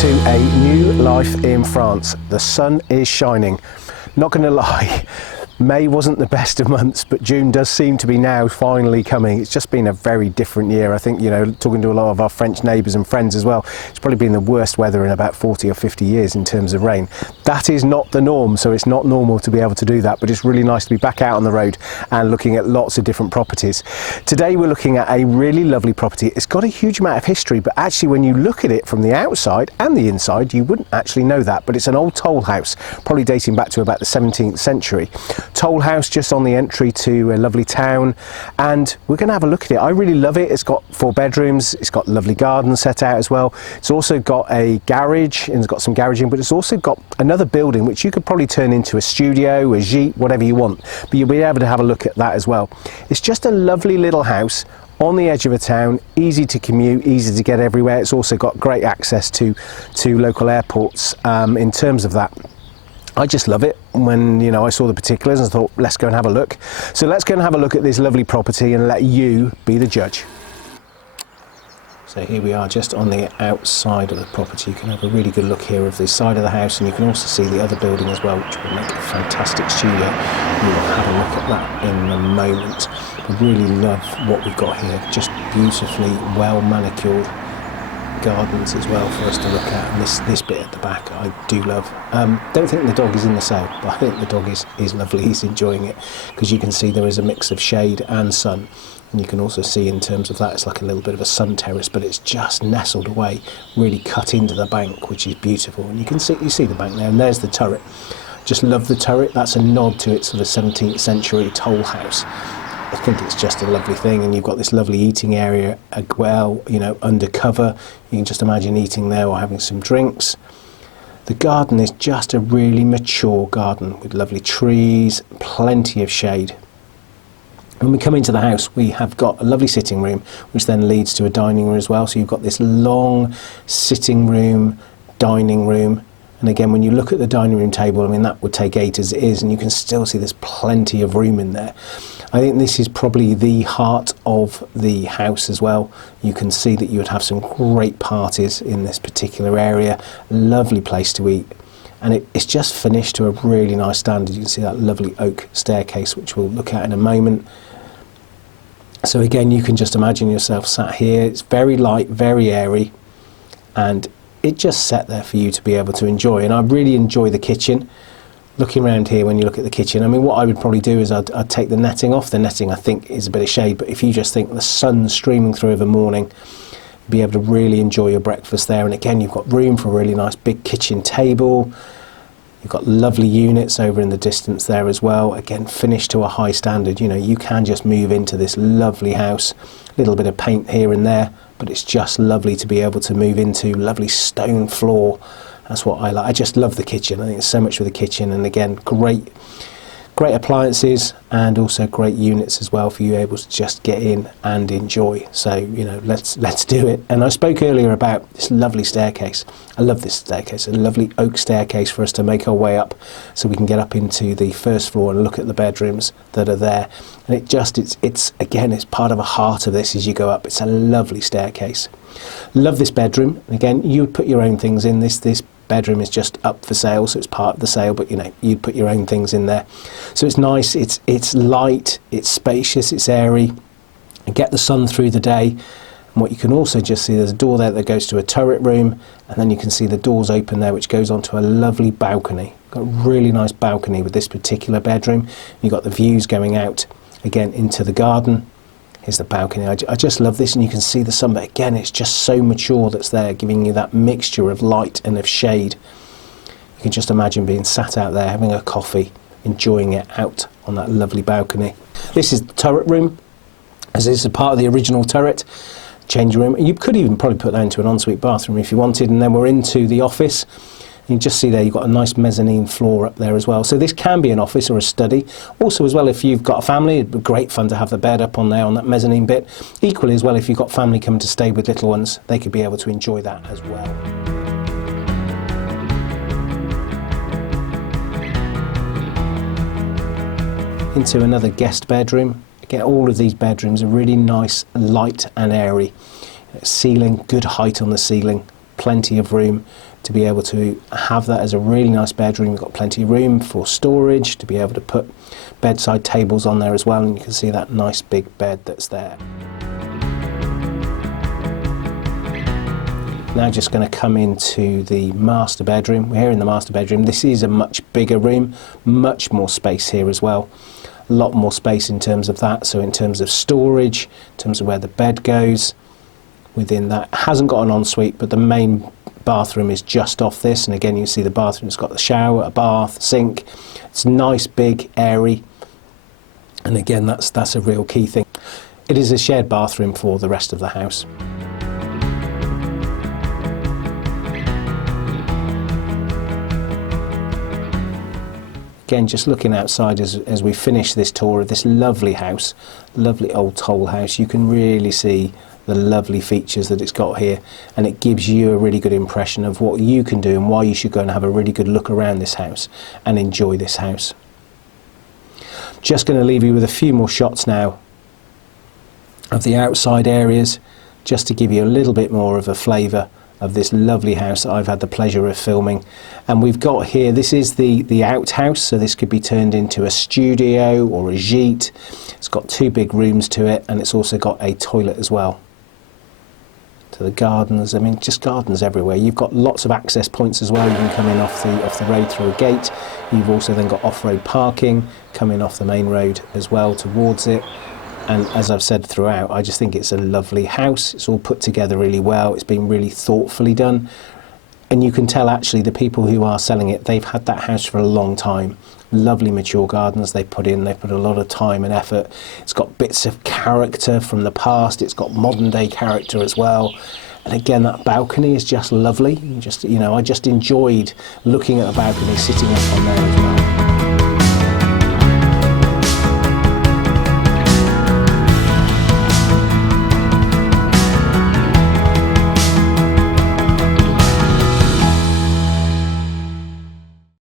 to a new life in France. The sun is shining. Not going to lie, May wasn't the best of months, but June does seem to be now finally coming. It's just been a very different year. I think, you know, talking to a lot of our French neighbours and friends as well, it's probably been the worst weather in about 40 or 50 years in terms of rain. That is not the norm, so it's not normal to be able to do that, but it's really nice to be back out on the road and looking at lots of different properties. Today we're looking at a really lovely property. It's got a huge amount of history, but actually when you look at it from the outside and the inside, you wouldn't actually know that, but it's an old toll house, probably dating back to about the 17th century. Toll house just on the entry to a lovely town, and we're going to have a look at it. I really love it. It's got 4 bedrooms, it's got lovely garden set out as well. It's also got a garage, and it's got some garaging, but it's also got another building which you could probably turn into a studio, a gîte, whatever you want, but you'll be able to have a look at that as well. It's just a lovely little house on the edge of a town, easy to commute, easy to get everywhere. It's also got great access to local airports in terms of that. I just love it. When, you know, I saw the particulars and I thought, let's go and have a look. So let's go and have a look at this lovely property and let you be the judge. So here we are just on the outside of the property. You can have a really good look here of the side of the house, and you can also see the other building as well, which will make a fantastic studio. We will have a look at that in a moment. I really love what we've got here. Just beautifully well manicured gardens as well for us to look at, and this bit at the back I do love. Don't think the dog is in the sale, but I think the dog is lovely. He's enjoying it because you can see there is a mix of shade and sun, and you can also see in terms of that it's like a little bit of a sun terrace, but it's just nestled away, really cut into the bank, which is beautiful. And you see the bank there, and there's the turret. Just love the turret. That's a nod to its sort of 17th century toll house. I think it's just a lovely thing, and you've got this lovely eating area as well, you know, under cover. You can just imagine eating there or having some drinks. The garden is just a really mature garden with lovely trees, plenty of shade. When we come into the house, we have got a lovely sitting room, which then leads to a dining room as well. So you've got this long sitting room, dining room. And again, when you look at the dining room table, I mean, that would take 8 as it is, and you can still see there's plenty of room in there. I think this is probably the heart of the house as well. You can see that you would have some great parties in this particular area. Lovely place to eat. And it's just finished to a really nice standard. You can see that lovely oak staircase, which we'll look at in a moment. So again, you can just imagine yourself sat here. It's very light, very airy, and it just set there for you to be able to enjoy. And I really enjoy the kitchen. Looking around here, when you look at the kitchen, I mean, what I would probably do is I'd take the netting off. The netting, I think, is a bit of shade, but if you just think the sun streaming through of the morning, be able to really enjoy your breakfast there. And again, you've got room for a really nice big kitchen table. You've got lovely units over in the distance there as well. Again, finished to a high standard. You know, you can just move into this lovely house. A little bit of paint here and there, but it's just lovely to be able to move into. Lovely stone floor. That's what I like. I just love the kitchen. I think there's so much with the kitchen, and again, great appliances, and also great units as well for you able to just get in and enjoy. So, you know, let's do it. And I spoke earlier about this lovely staircase. I love this staircase, a lovely oak staircase for us to make our way up, so we can get up into the first floor and look at the bedrooms that are there. And it's again, it's part of a heart of this as you go up. It's a lovely staircase. Love this bedroom. Again, you would put your own things in this bedroom is just up for sale, so it's part of the sale, but you know, you'd put your own things in there. So it's nice, it's light, it's spacious, it's airy, and get the sun through the day. And what you can also just see, there's a door there that goes to a turret room, and then you can see the doors open there, which goes onto a lovely balcony. Got a really nice balcony with this particular bedroom. You've got the views going out again into the garden. Here's the balcony. I just love this, and you can see the sun, but again, it's just so mature that's there, giving you that mixture of light and of shade. You can just imagine being sat out there, having a coffee, enjoying it out on that lovely balcony. This is the turret room, as this is a part of the original turret. Change room. You could even probably put that into an ensuite bathroom if you wanted, and then we're into the office. You can just see there you've got a nice mezzanine floor up there as well. So this can be an office or a study. Also as well, if you've got a family, it'd be great fun to have the bed up on there on that mezzanine bit. Equally as well, if you've got family coming to stay with little ones, they could be able to enjoy that as well. Into another guest bedroom. Again, all of these bedrooms are really nice, light and airy. Ceiling, good height on the ceiling. plenty of room to be able to have that as a really nice bedroom. You've got plenty of room for storage, to be able to put bedside tables on there as well, and you can see that nice big bed that's there. Now just going to come into the master bedroom. We're here in the master bedroom. This is a much bigger room, much more space here as well. A lot more space in terms of that. So in terms of storage, in terms of where the bed goes, within that, hasn't got an ensuite, but the main bathroom is just off this. And again, you see the bathroom's got the shower, a bath, sink. It's nice, big, airy. And again, that's a real key thing. It is a shared bathroom for the rest of the house. Again, just looking outside as we finish this tour of this lovely house, lovely old toll house, you can really see the lovely features that it's got here, and it gives you a really good impression of what you can do and why you should go and have a really good look around this house and enjoy this house. Just going to leave you with a few more shots now of the outside areas, just to give you a little bit more of a flavour of this lovely house that I've had the pleasure of filming. And we've got here, this is the outhouse, so this could be turned into a studio or a gîte. It's got 2 big rooms to it, and it's also got a toilet as well. To the gardens, I mean, just gardens everywhere. You've got lots of access points as well. You can come in off the road through a gate. You've also then got off-road parking coming off the main road as well towards it. And as I've said throughout, I just think it's a lovely house. It's all put together really well. It's been really thoughtfully done. And you can tell actually the people who are selling it, they've had that house for a long time. Lovely mature gardens they put in. They put a lot of time and effort. It's got bits of character from the past. It's got modern day character as well. And again, that balcony is just lovely. I just enjoyed looking at the balcony, sitting up on there as well.